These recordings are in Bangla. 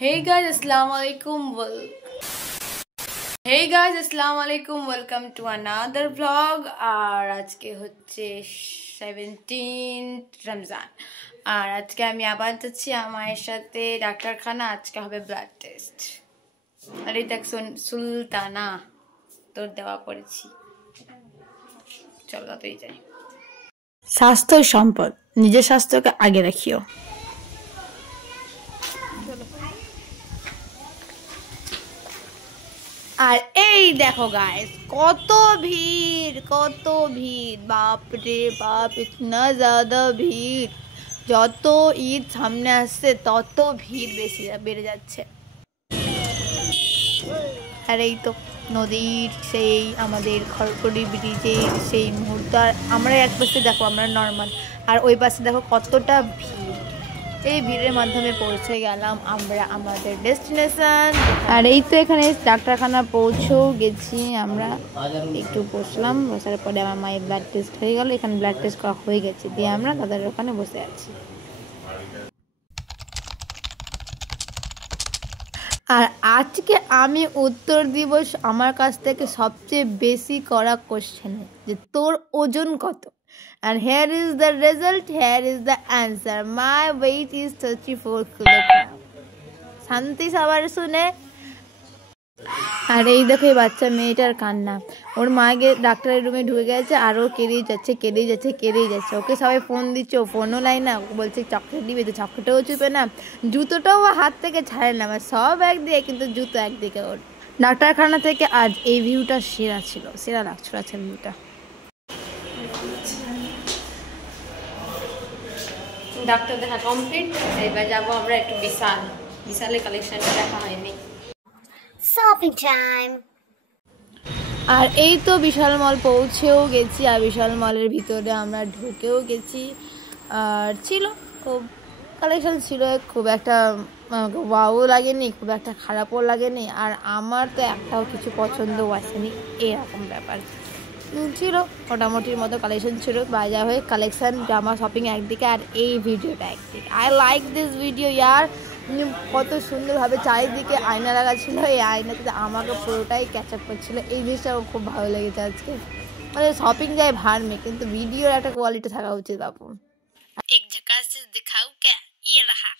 Hey guys, Assalamualaikum. Welcome to another vlog. আর আজকে হচ্ছে 17th রমজান। আর আজকে আমি আবার যাচ্ছি আমার সাথে ডাক্তারখানা। আজকে হবে ব্লাড টেস্ট। আর এই দেখ সুলতানা তোর দেওয়া পড়েছি। চলো তাড়াতাড়ি যাই। স্বাস্থ্য সম্পদ, নিজের স্বাস্থ্যকে আগে রাখিও। আর এই দেখো গাইস, কত ভিড় বাপ রে বাপ, ইতনা ज़्यादा ভিড়। যত ঈদ সামনে আসছে তত ভিড় বেড়ে যাচ্ছে। আর এই তো নদীর সেই আমাদের খড়খড়ি ব্রিজের সেই মুহূর্ত। আর আমরা এক পাশে দেখো আমরা নর্মাল, আর ওই পাশে দেখো কতটা ভিড়। এই ভিড়ের মাধ্যমে পৌঁছে গেলাম আমরা আমাদের ডেস্টিনেশন। আর এই তো এখানে ডাক্তারখানা পৌঁছেও গেছি আমরা। একটু বসলাম, বসার পরে আমার মায়ের ব্লাড টেস্ট হয়ে গেল। এখানে ব্লাড টেস্ট করা হয়ে গেছে, দিয়ে আমরা তাদের ওখানে বসে আছি। আর আজকে আমি উত্তর দিব আমার কাছ থেকে সবচেয়ে বেশি করা কোশ্চেনে, যে তোর ওজন কত। And here is the result, here is the answer. My weight is 34 kilogram. শান্তি সবার শুনে। আর এই দেখো এই বাচ্চা মেয়েটার কান্না, ওর মা গিয়ে ডাক্তারের রুমে ঢুকে গেছে, আর ও কেঁদেই যাচ্ছে। ওকে সবাই ফোন দিচ্ছে, ও ফোনও লাই না, বলছে চকলেট দিবে, তো চকলেটও চুপে না, জুতোটাও হাত থেকে ছাড়ে না, আমার সব একদিকে কিন্তু জুতো একদিকে। ওর ডাক্তারখানা থেকে আজ এই ভিউটা সেরা লাগছিল আছে ভিউটা। ডাক্তার দেখা কমপ্লিট, এবার যাবো আমরা একটু বিশালে কালেকশনটা দেখা হয়নি। Shopping time. আর এই তো বিশাল মল পৌঁছেও গেছি, আর বিশাল মলের ভিতরে আমরা ঢুকেও গেছি। আর ছিল খুব কালেকশন ছিল, খুব একটা ওয়াও লাগেনি, খুব একটা খারাপও লাগেনি। আর আমার তো একটাও কিছু পছন্দও আসেনি, এরকম ব্যাপার ছিল। মোটামুটির মতো কালেকশন ছিল, বাজার হয়ে কালেকশন জামা শপিং একদিকে, আর এই ভিডিওটা একদিকে। আই লাইক দিস ভিডিও ইয়ার। কত সুন্দরভাবে চারিদিকে আয়না লাগা ছিল, এই আয়নাতে আমাকে পুরোটাই ক্যাচ আপ করছিল। এই জিনিসটা আমার খুব ভালো লেগেছে আজকে। মানে শপিং যায় ভার মে, কিন্তু ভিডিওর একটা কোয়ালিটি থাকা উচিত বাপু। এক ঝাকাস চিজ দিখাও কে, ইয়ে রাহা।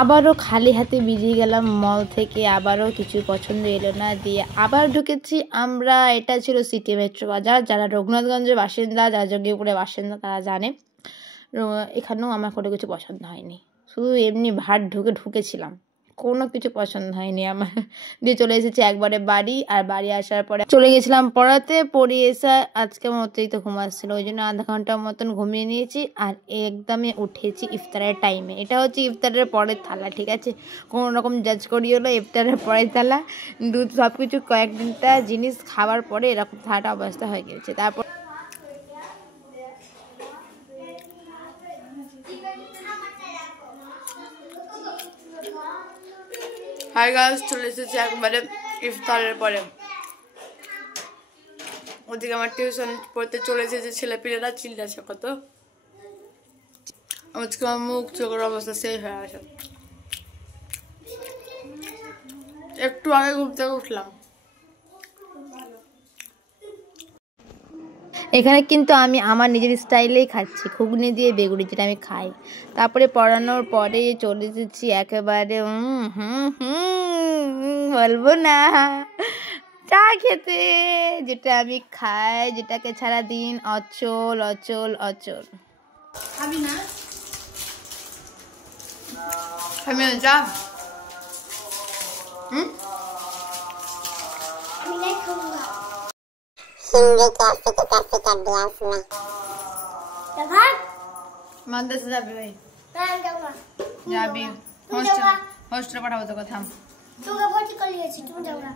আবারও খালি হাতে বেরিয়ে গেলাম মল থেকে, আবারও কিছু পছন্দ এলো না, দিয়ে আবার ঢুকেছি আমরা। এটা ছিল সিটি মেট্রো বাজার। যারা রঘুনাথগঞ্জের বাসিন্দা, যারা জঙ্গিপুরের বাসিন্দা, তারা জানে। এখানেও আমার কোনো কিছু পছন্দ হয়নি, শুধু এমনি ভাট ঢুকেছিলাম, কোনো কিছু পছন্দ হয়নি আমার। দিয়ে চলে এসেছি একবারে বাড়ি। আর বাড়ি আসার পরে চলে গেছিলাম পড়ে এসে আজকে আমার অতিরিক্ত ঘুম আসছিল, ওই জন্য আধা ঘন্টার মতন ঘুমিয়ে নিয়েছি। আর একদমই উঠেছি ইফতারের টাইমে। এটা হচ্ছে ইফতারের পরের থালা, ঠিক আছে, কোনো রকম জাজ করি হলো ইফতারের পরের থালা। দুধ সব কিছু কয়েকদিনটা জিনিস খাওয়ার পরে এরকম থালাটা অবস্থা হয়ে গেছে। তারপর হাই গাইস, চলে এসেছি একবারে ইফতারের পরে। ওদিকে আমার টিউশন পড়তে চলে এসেছে, ছেলেপিলেরা চিল্লাছে কত। আজকে আমার মুখ চোখের অবস্থা সেই হয়ে আছে। একটু আগে ঘুম থেকে উঠলাম। এখানে কিন্তু আমি আমার নিজের স্টাইলেই খাচ্ছি, ঘুগনি দিয়ে বেগুনি, যেটা আমি খাই। তারপরে পড়ানোর পরে চলে এসেছি একেবারে বলবো না, চা খেতে, যেটা আমি খাই, যেটাকে সারা দিন অচল। খাবি না? খাবি না চা? আমি নাই খাবো না। भी कैसे कर दिया उसने। মাদ্রাসা যাবি ভাই যাবি হোস্টেলে পাঠাবো তো কথা তোকে ভর্তি করে নিয়েছি তুমি যাও না।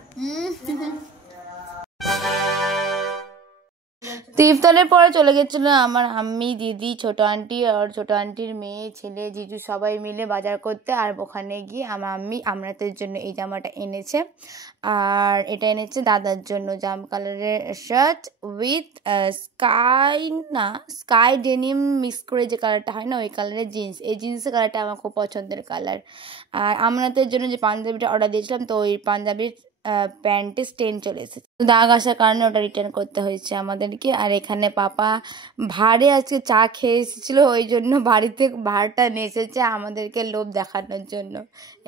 তো ইফতারের পরে চলে গেছিল আমার আম্মি দিদি ছোট আন্টি আর ছোট আন্টির মেয়ে ছেলে জিজু সবাই মিলে বাজার করতে। আর ওখানে গিয়ে আমার আম্মি আমরাতের জন্য এই জামাটা এনেছে আর এটা এনেছে দাদার জন্য জাম কালারের shirt with sky denim mix করে যে কালারটা হয় না ওই কালারের জিন্স। এই জিন্সের কালারটা আমার খুব পছন্দের কালার। আর আমরাতের জন্য যে পাঞ্জাবিটা অর্ডার দিয়েছিলাম তো ওই পাঞ্জাবির প্যান্টে স্টেন চলে এসেছে, দাগ আসার কারণে ওটা রিটার্ন করতে হয়েছে আমাদেরকে। আর এখানে পাপা ভাড়ে আজকে চা খেয়ে এসেছিলো ওই জন্য বাড়িতে ভাড়টা নিয়ে এসেছে আমাদেরকে লোভ দেখানোর জন্য।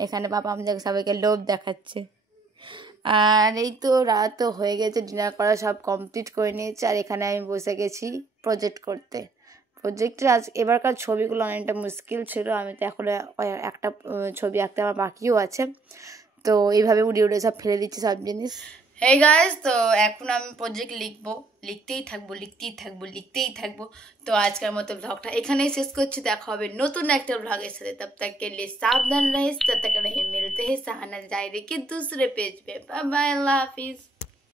এখানে পাপা আমাদের সবাইকে লোভ দেখাচ্ছে। আর এই তো রাত হয়ে গেছে, ডিনার করা সব কমপ্লিট করে নিয়েছে। আর এখানে আমি বসে গেছি প্রজেক্ট করতে। প্রজেক্টের এবারকার ছবিগুলো অনেকটা মুশকিল ছিল, আমি তো এখন একটা ছবি আঁকতে আমার বাকিও আছে। তো এইভাবে উড়িয়ে উড়িয়ে সব ফেলে দিচ্ছি সব জিনিস। হেই গাইস, তো এখন আমি প্রজেক্ট লিখতেই থাকবো। তো আজকের মতো ব্লগটা এখানেই শেষ করছি। দেখা হবে নতুন একটা ব্লগের সাথে। তব তক के लिए सावधान रहे, तब तक रहे मिलते हैं सहाना जायरे के दूसरे पेज पे। बाय बाय, अल्लाह हाफिज।